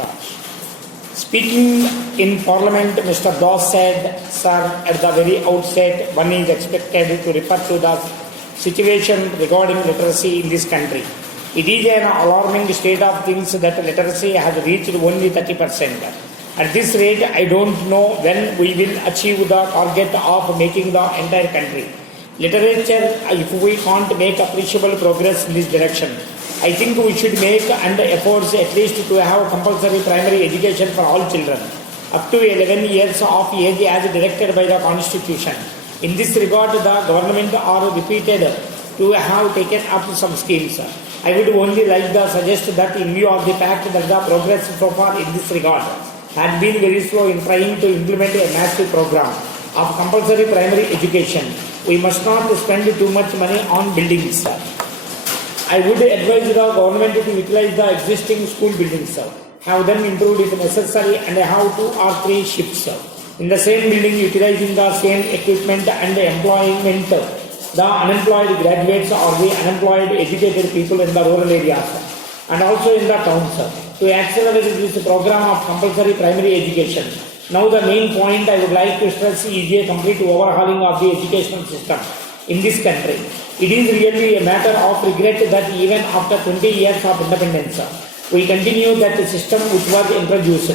start. Speaking in Parliament, Mr. Das said, sir, at the very outset, one is expected to refer to the situation regarding literacy in this country. It is an alarming state of things that literacy has reached only 30%. At this rate, I don't know when we will achieve the target of making the entire country. Literature, if we can't make appreciable progress in this direction, I think we should make efforts at least to have compulsory primary education for all children up to 11 years of age as directed by the Constitution. In this regard, the government are repeated to have taken up some schemes. I would only like to suggest that in view of the fact that the progress so far in this regard had been very slow in trying to implement a massive program of compulsory primary education, we must not spend too much money on buildings. I would advise the government to utilize the existing school buildings, have them improved if necessary, and have 2 or 3 shifts in the same building utilizing the same equipment and employment the unemployed graduates or the unemployed educated people in the rural areas and also in the towns to accelerate this program of compulsory primary education. Now the main point I would like to stress is a complete overhauling of the educational system in this country. It is really a matter of regret that even after 20 years of independence, we continue that system which was introduced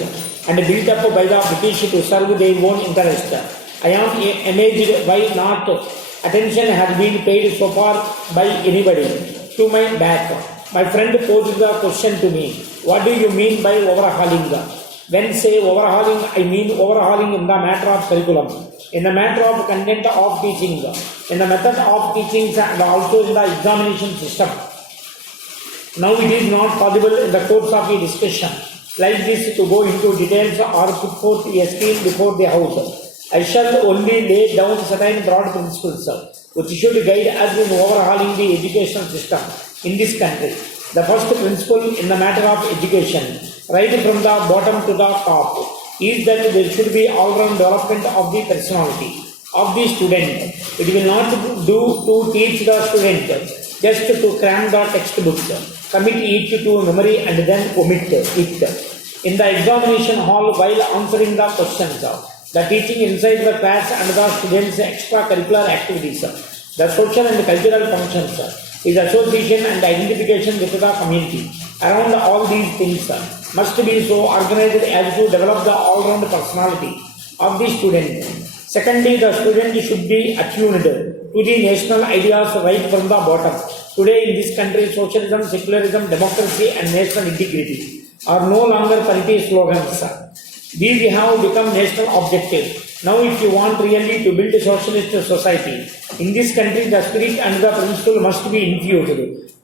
and built up by the British to serve their own interest. I am amazed why not attention has been paid so far by anybody to my back. My friend posed the question to me, what do you mean by overhauling? When say overhauling, I mean overhauling in the matter of curriculum, in the matter of content of teaching, in the method of teaching and also in the examination system. Now it is not possible in the course of a discussion like this to go into details or put forth a scheme before the House. I shall only lay down certain broad principles which should guide us in overhauling the educational system in this country. The first principle in the matter of education, right from the bottom to the top, is that there should be all-round development of the personality of the student. It will not do to teach the student just to cram the textbooks, commit it to memory and then omit it. In the examination hall while answering the questions, the teaching inside the class and the students' extracurricular activities, the social and cultural functions, his association and identification with the community. Around all these things must be so organized as to develop the all-round personality of the student. Secondly, the student should be attuned to the national ideas right from the bottom. Today in this country, socialism, secularism, democracy and national integrity are no longer party slogans. These have become national objectives. Now if you want really to build a socialist society, in this country the spirit and the principle must be infused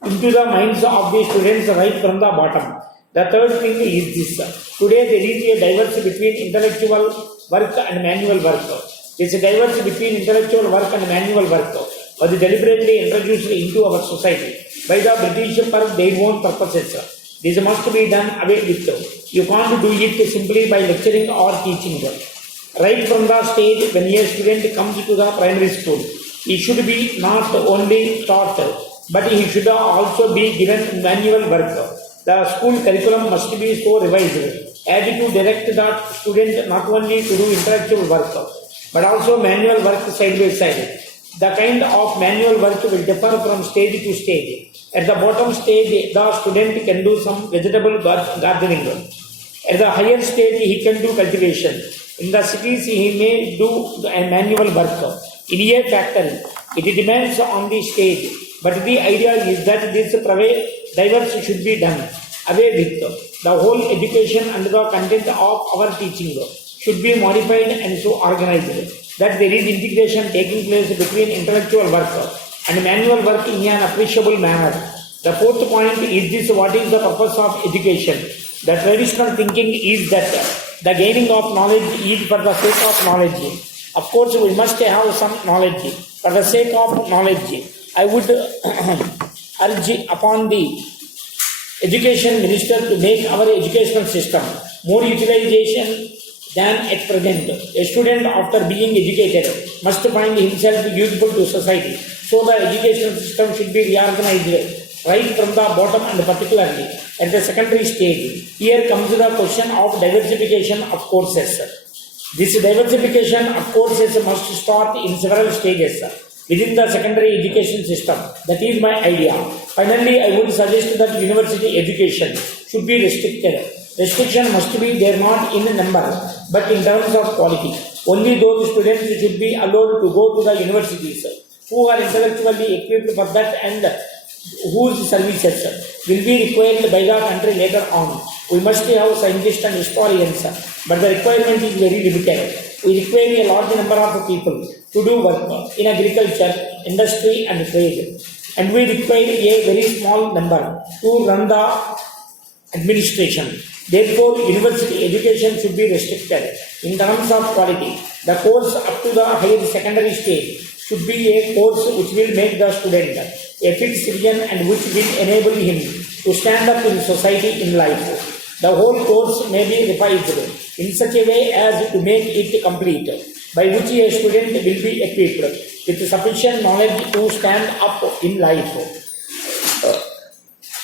into the minds of the students right from the bottom. The third thing is this. Today there is a divergence between intellectual work and manual work. This divergence between intellectual work and manual work was deliberately introduced into our society by the British for their own purposes. This must be done away with. You can't do it simply by lecturing or teaching. Right from the stage when a student comes to the primary school, he should be not only taught, but he should also be given manual work. The school curriculum must be so revised as to direct the student not only to do intellectual work, but also manual work side by side. The kind of manual work will differ from stage to stage. At the bottom stage, the student can do some vegetable gardening. At the higher stage, he can do cultivation. In the cities, he may do a manual work. In a factory, it depends on the stage. But the idea is that this diverse should be done away with. The whole education and the content of our teaching should be modified and so organized that there is integration taking place between intellectual work and manual work in an appreciable manner. The fourth point is this: what is the purpose of education? The traditional thinking is that the gaining of knowledge is for the sake of knowledge. Of course, we must have some knowledge for the sake of knowledge. I would urge upon the education minister to make our educational system more utilization than at present. A student after being educated must find himself useful to society. So the educational system should be reorganized right from the bottom and particularly at the secondary stage. Here comes the question of diversification of courses. This diversification of courses must start in several stages within the secondary education system. That is my idea. Finally, I would suggest that university education should be restricted. Restriction must be there not in number but in terms of quality. Only those students should be allowed to go to the universities who are intellectually equipped for that and whose services will be required by the country later on. We must have scientists and historians, but the requirement is very limited. We require a large number of people to do work in agriculture, industry and trade, and we require a very small number to run the administration. Therefore, university education should be restricted in terms of quality. The course up to the higher secondary stage should be a course which will make the student a fit citizen and which will enable him to stand up in society in life. The whole course may be revised in such a way as to make it complete, by which a student will be equipped with sufficient knowledge to stand up in life.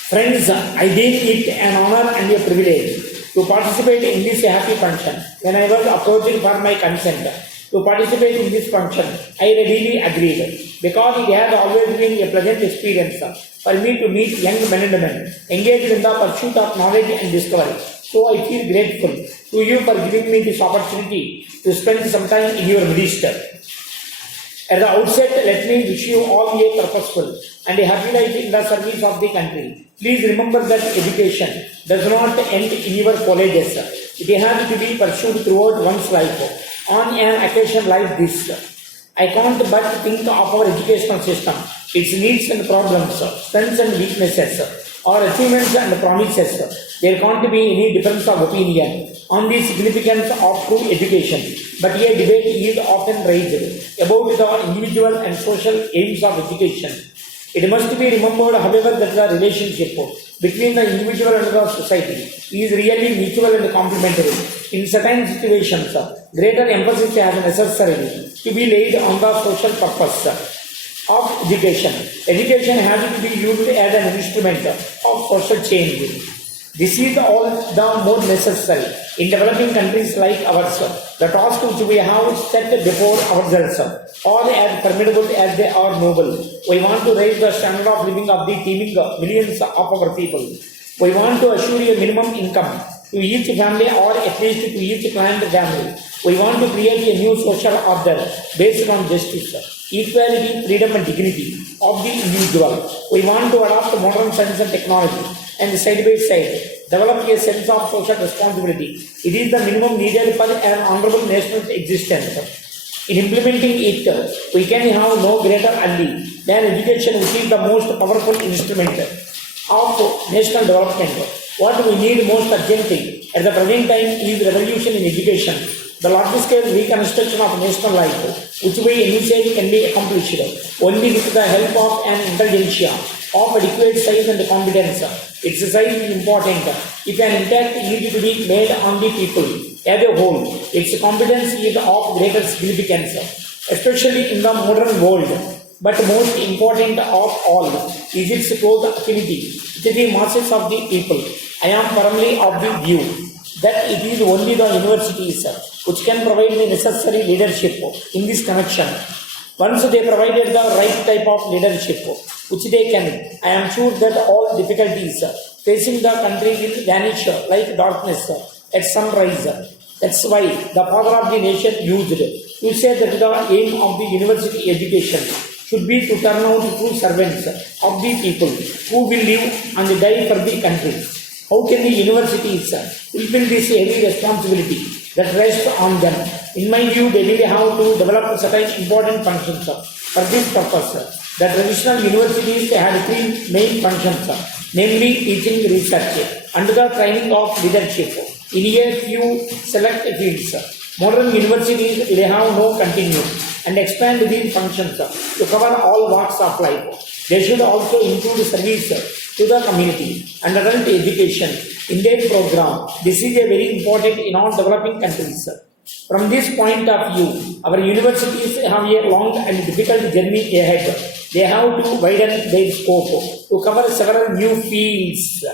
Friends, I deem it an honor and a privilege to participate in this happy function. When I was approaching for my consent to participate in this function, I readily agreed because it has always been a pleasant experience for me to meet young men and women engaged in the pursuit of knowledge and discovery. So I feel grateful to you for giving me this opportunity to spend some time in your midst. At the outset, let me wish you all a purposeful and a happy life in the service of the country. Please remember that education does not end in your colleges. It has to be pursued throughout one's life. On an occasion like this, I can't but think of our educational system, its needs and problems, strengths and weaknesses, our achievements and promises. There can't be any difference of opinion on the significance of true education, but a debate is often raised about the individual and social aims of education. It must be remembered, however, that the relationship between the individual and the society is really mutual and complementary. In certain situations, greater emphasis is necessary to be laid on the social purpose of education. Education has to be used as an instrument of social change. This is all the more necessary in developing countries like ours. The task which we have set before ourselves are as formidable as they are noble. We want to raise the standard of living of the teeming millions of our people. We want to assure a minimum income to each family or at least to each client family. We want to create a new social order based on justice, equality, freedom and dignity of the individual. We want to adopt modern science and technology and side by side develop a sense of social responsibility. It is the minimum needed for an honorable national existence. In implementing it, we can have no greater ally than education, which is the most powerful instrument of national development. What we need most urgently at the present time is revolution in education. The large-scale reconstruction of national life, which we initiate, can be accomplished only with the help of an intelligentsia of adequate size and competence. Its size is important. If an impact is to be made on the people as a whole, its competence is of greater significance, especially in the modern world. But most important of all is its close affinity to the masses of the people. I am firmly of the view that it is only the universities which can provide the necessary leadership in this connection. Once they provided the right type of leadership, which they can, I am sure that all difficulties facing the country will vanish like darkness at sunrise. That's why the father of the nation used to say that the aim of the university education should be to turn out true servants of the people who will live and die for the country. How can the universities fulfill this heavy responsibility that rests on them? In my view, they will have to develop certain important functions. For this purpose, the traditional universities had three main functions, namely teaching, research, and the training of leadership in a few select fields. Modern universities will have no continue and expand these functions to cover all walks of life. They should also include service to the community and adult education in their program. This is a very important in all developing countries. From this point of view, our universities have a long and difficult journey ahead. They have to widen their scope to cover several new fields